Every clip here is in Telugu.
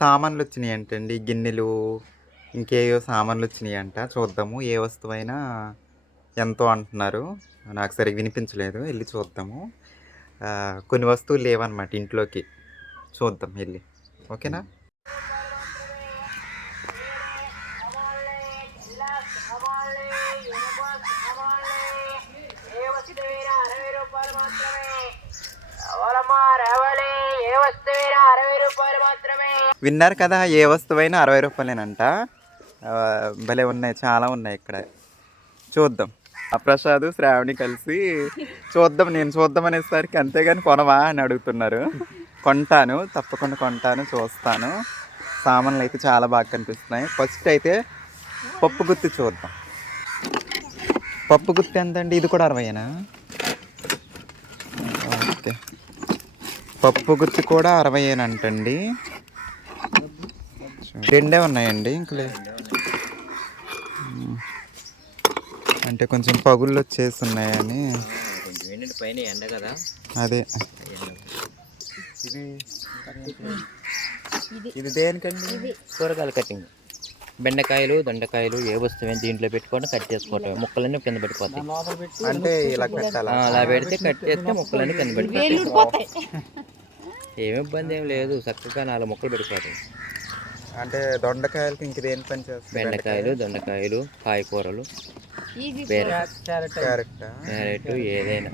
సామాన్లు వచ్చినాయి అంటండి. గిన్నెలు, ఇంకేవో సామాన్లు వచ్చినాయంట. చూద్దాము. ఏ వస్తువైనా ఎంతో అంటున్నారు. నాకు సరిగ్గా వినిపించలేదు. ఎళ్లి చూద్దాము. కొన్ని వస్తువులు లేవన్నమాట ఇంట్లోకి. చూద్దాం ఎళ్లి. ఓకేనా? విన్నారు కదా, ఏ వస్తువైనా 60 రూపాయలేనంట. భలే ఉన్నాయి, చాలా ఉన్నాయి ఇక్కడ. చూద్దాం. ప్రసాద్ శ్రావణి కలిసి చూద్దాం, నేను చూద్దాం అనేసరికి అంతేగాని కొనవా అని అడుగుతున్నారు. కొంటాను, తప్పకుండా కొంటాను, చూస్తాను. సామాన్లు అయితే చాలా బాగా కనిపిస్తున్నాయి. ఫస్ట్ అయితే పప్పు గుత్తి చూద్దాం. పప్పు గుత్తి ఎంతండి? ఇది కూడా 60ఏనా? ఓకే, పప్పు గుత్తి కూడా 60ఏనంటండి. రెండే ఉన్నాయండి ఇంకలే. అంటే కొంచెం పగుళ్ళు వచ్చేసి ఉన్నాయని. అదే ఇది దేనికండి? కూరగాయలు కటింగ్. బెండకాయలు, దొండకాయలు ఏ వస్తువు దీంట్లో పెట్టుకొని కట్ చేసుకోవటం. ముక్కలన్నీ కింద పడిపోతాయి. అంటే ఇలా పెట్టాలా? అలా పెడితే కట్ చేస్తే ముక్కలన్నీ కింద పడిపోతాయి. ఏమి ఇబ్బంది ఏం లేదు, చక్కగా 4 ముక్కలు పడిపోతాయి. అంటే దొండకాయలకి ఇంక దేని పని చేస్తాయి? బెండకాయలు, దొండకాయలు, కాయకూరలు, క్యారెట్, ఏదైనా.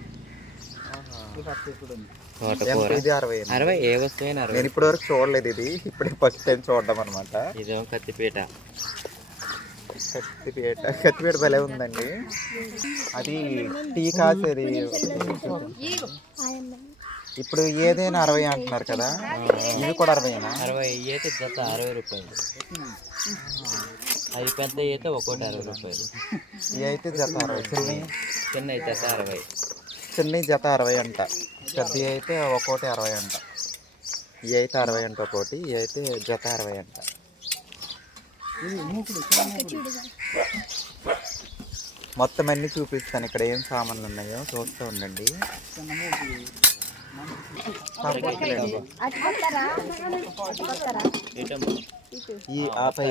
తోటకూర 60. ఏ వస్తువైనా 60. నేను ఇప్పటి వరకు చూడలేదు ఇది, ఇప్పుడే ఫస్ట్ టైం చూడడం అనమాట. ఇదేమో కత్తిపీట. కత్తిపీట భలే ఉందండి. అది టీ కాసేది. ఇప్పుడు ఏదైనా 60 అంటున్నారు కదా, ఇవి కూడా 60ఏనా? 60 అయితే జత 60 రూపాయలు. అది పెద్ద అయితే ఒక్కోటి 60 రూపాయలు. ఇవి అయితే జత 60. చిన్న అయితే జత 60. చిన్న జత 60 అంట, పెద్ద అయితే ఒక్కోటి 60 అంట. ఇవి అయితే 60 అంట ఒక్కోటి, ఇవి అయితే జత 60 అంట. మొత్తం అన్నీ చూపిస్తాను ఇక్కడ ఏం సామాన్లు ఉన్నాయో చూస్తూ ఉండండి. ఈ ఆపై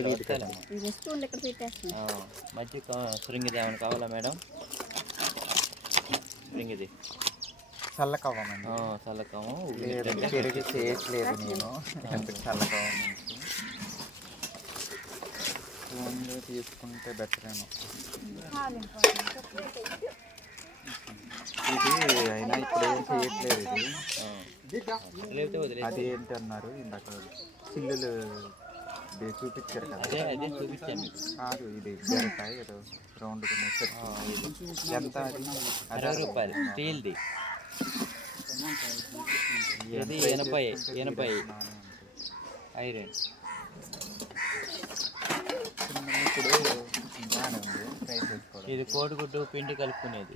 మధ్య శృంగిది ఏమైనా కావాలా మేడం? శృంగిది చల్లకవ్వమండి. చల్లకవ్వం పెరిగి చేయట్లేదు నేను. చల్లకవ్వం ఫోన్లో తీసుకుంటే బెటర్ ఏమో ఇది. అయినా ఇప్పుడు ఏం చేయట్లేదు ఇది. అది ఏంటి అన్నారు ఇందాక, చిల్లులు చూపించారు కదా. అదే చూపించాను. కాదు, ఇది బీరకాయ ఏదో రౌండ్ ఎంత? అది 60 రూపాయలు. స్టీల్ది. ఇది 80 ఐరన్. ఇది కోడిగుడ్డు పిండి కలుపుకునేది.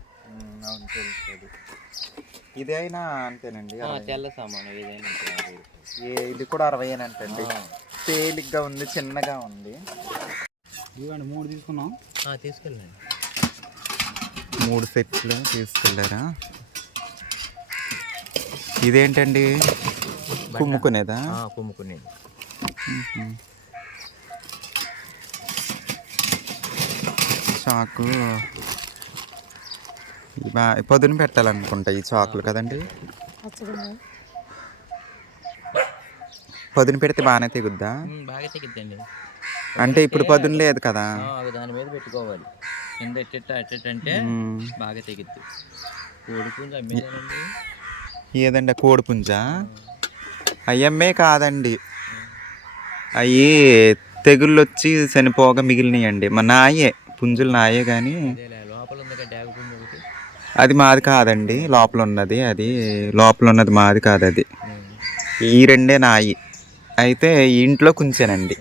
అవును, తెలుస్తుంది. ఇది అయినా అంతేనండి, తెల్ల సామాను ఏదైనా. ఇది కూడా 60ఏనంటండి. తేలిగ్గా ఉంది, చిన్నగా ఉంది. ఇవ్వండి, 3 తీసుకున్నాం. తీసుకెళ్ళండి. 3 సెట్లు తీసుకెళ్ళారా? ఇదేంటండి? కుమ్ముకునేదా? కుమ్ముకునేది. చాకు పొద్దున పెట్టాలనుకుంటా ఈ చాకులు కదండి. పొద్దున పెడితే బాగానే తెగుద్దా? బాగా తెగుద్దండి. అంటే ఇప్పుడు పొద్దున లేదు కదా, దాని మీద పెట్టుకోవాలి. కింద ఎట్టంటే బాగా తెగుద్ది. కోడిపుంజ అమ్మేదానండి. ఏదండి కోడి పుంజ? అయ్యమ్మే కాదండి, అవి తెగుళ్ళు వచ్చి చనిపోగా మిగిలినాయండి. మా నాయే పుంజులు నాయే, కానీ లోపల అది మాది కాదండి. లోపల ఉన్నది మాది కాదు. అది ఈ రెండే నాయి. అయితే ఇంట్లో కుంచానండి.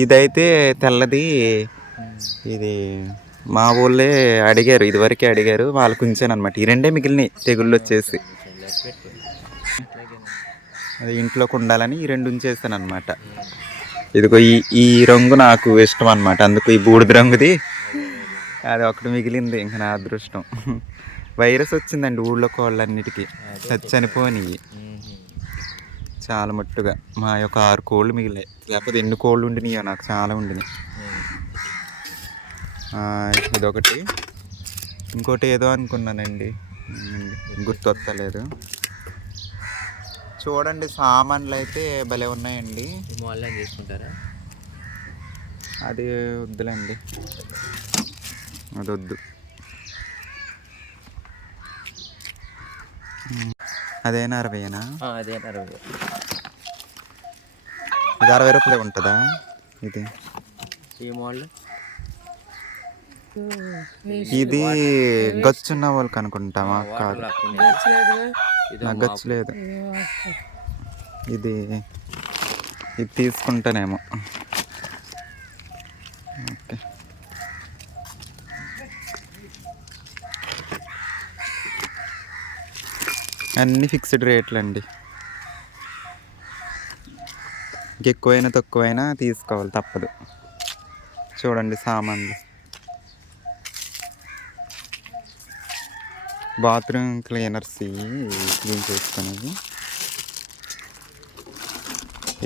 ఇదైతే తెల్లది. ఇది మా ఊళ్ళే అడిగారు, ఇదివరకే అడిగారు, వాళ్ళు కుంచాను అనమాట. ఈ రెండే మిగిలినాయి తెగుళ్ళు వచ్చేసి. అది ఇంట్లోకి ఉండాలని ఈ 2 ఉంచేస్తాను అనమాట. ఇదిగో ఈ రంగు నాకు ఇష్టం అనమాట, అందుకు ఈ బూడిద రంగుది అది ఒకటి మిగిలింది. ఇంకా నా అదృష్టం. వైరస్ వచ్చిందండి ఊళ్ళో కోళ్ళన్నిటికీ, చనిపోయినాయి. చాలా మట్టుగా మా యొక్క 6 కోళ్ళు మిగిలాయి, లేకపోతే ఎన్ని కోళ్ళు ఉండినాయో నాకు చాలా ఉండినాయి. ఇదొకటి, ఇంకోటి ఏదో అనుకున్నానండి, గుర్తొస్తలేదు. చూడండి సామాన్లు అయితే భలే ఉన్నాయండి. ఆన్లైన్ తీసుకుంటారా? అది వద్దులేండి, అది వద్దు. అదేనా 60ఏనా? అదే 60. ఇది 60 రూపాయలే ఉంటుందా ఇది? ఈ మోడల్ ఇది గచ్చున్న వాళ్ళకి అనుకుంటామా? కాదు, నాకు గచ్చలేదు. ఇది తీసుకుంటానేమో. ఓకే, అన్నీ ఫిక్స్డ్ రేట్లు అండి. ఇంకెక్కువైనా తక్కువైనా తీసుకోవాలి, తప్పదు. చూడండి సామాన్లు, బాత్రూమ్ క్లీనర్స్ క్లీన్ చేసుకునేవి.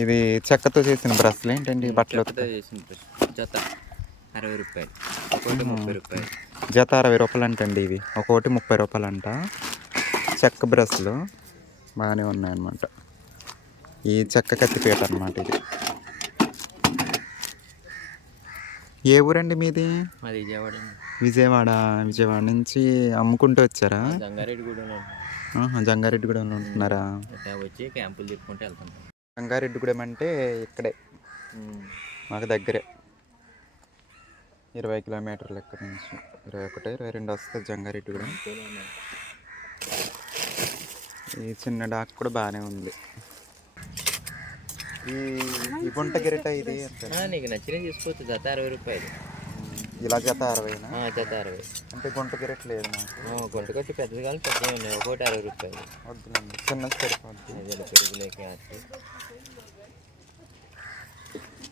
ఇది చెక్కతో చేసిన బ్రష్లు ఏంటండి? బట్టలు చేసిన బ్రష్ జత 60 రూపాయలు, ఒకటి 30 రూపాయలు. జత 60 రూపాయలు అంటండి. ఇవి ఒక్కోటి 30 రూపాయలు అంట. చెక్క బ్రష్లు బాగానే ఉన్నాయన్నమాట. ఈ చెక్క కత్తిపేట అన్నమాట ఇది. ఏ ఊరండి మీది? మాది విజయవాడ. విజయవాడ నుంచి అమ్ముకుంటూ వచ్చారా? జంగారెడ్డిగూడెంలో. జంగారెడ్డిగూడెంలో ఉంటున్నారా? వచ్చి క్యాంపులు తిప్పుకుంటూ వెళ్తాం. జంగారెడ్డిగూడెం అంటే ఇక్కడే మాకు దగ్గరే, 20 కిలోమీటర్లు ఇక్కడ నుంచి. 21, 22 వస్తుంది జంగారెడ్డిగూడెం. ఈ చిన్న డాక్ కూడా బాగానే ఉంది. ఈ గుంట గిరట ఇది నీకు నచ్చిన తీసుకోవచ్చు. జత 60 రూపాయలు. ఇలా జత 60నా? జత 60. అంటే గుంట గిరట లేదు నాకు. గుంటకొచ్చి పెద్దది కానీ పెద్దవి ఉన్నాయి, ఒకటి 60 రూపాయలు. వద్దులేండి, చిన్నది సరిపోద్ది. పెరుగులేక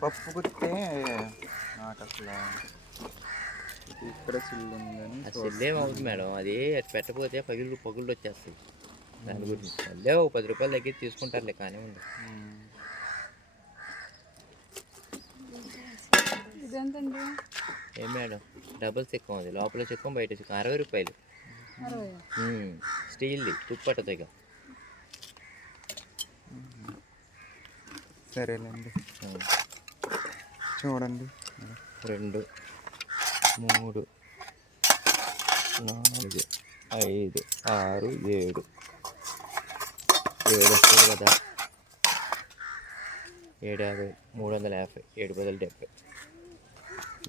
పప్పు గుర్తే నాకు అసలు ఇక్కడ చిల్లు ఉందని. చిల్లేమవుతుంది మేడం, అది పెట్టకపోతే పగుళ్ళు వచ్చేస్తాయి. దాని గురించి మళ్ళీ 10 రూపాయలు దగ్గర తీసుకుంటారులే, కానీ ఉంది. ఏం మేడం, డబుల్ చెక్కం, అది లోపల చెక్కం బయట చెక్కం. 60 రూపాయలు. స్టీల్ది, తుప్పట్టది. ఇక సరేనండి, చూడండి. 2, 3, 4, 5, 6, 7 వస్తుంది కదా. 750, 350, 7 బదులు 70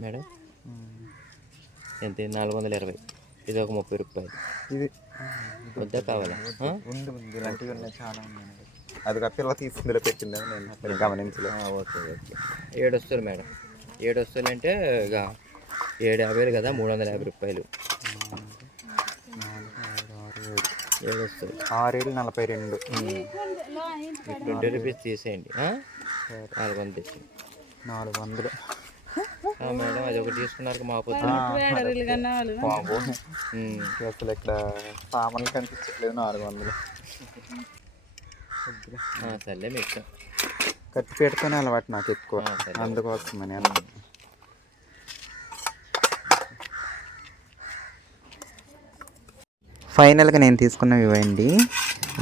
మేడం. ఎంత? 420. ఇది ఒక 30 రూపాయలు. ఇది వద్దా, కావాలా? ఉంది, ఇలాంటివి ఉన్నాయి, చాలా ఉన్నాయి. అది పిల్ల తీసుకుందిలో పెట్టిందని నేను గమనించలేదు. ఓకే. 7 వస్తుంది మేడం. 7 వస్తుంది అంటే ఇక 750 కదా, 350 రూపాయలు. 7 వస్తుంది. 6, 7, 42. 20 రూపీస్ తీసేయండి. 400 తెచ్చి 400. మేడం, అది ఒకటి తీసుకున్నారు మా పొద్దు. అసలు ఇక్కడ సామాన్లు కనిపించట్లేదు. 400. సర్లే మీకు కత్తి పెడితేనే అలవాటు నాకు ఎక్కువ, అందుకోసమని. ఫైనల్గా నేను తీసుకున్నవి ఇవ్వండి.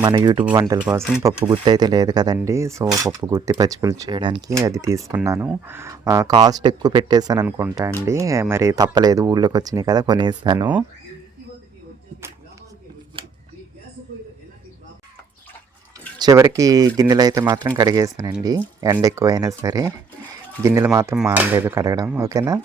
మన యూట్యూబ్ వంటల కోసం పప్పు గుత్తి అయితే లేదు కదండి, సో పప్పు గుత్తి పచ్చిపులుసు చేయడానికి అది తీసుకున్నాను. కాస్ట్ ఎక్కువ పెట్టేసాను అనుకుంటా అండి, మరి తప్పలేదు, ఊళ్ళోకి వచ్చినాయి కదా కొనేసాను. చివరికి గిన్నెలు అయితే మాత్రం కడిగేస్తానండి, ఎండ ఎక్కువైనా సరే గిన్నెలు మాత్రం మానలేదు కడగడం. ఓకేనా?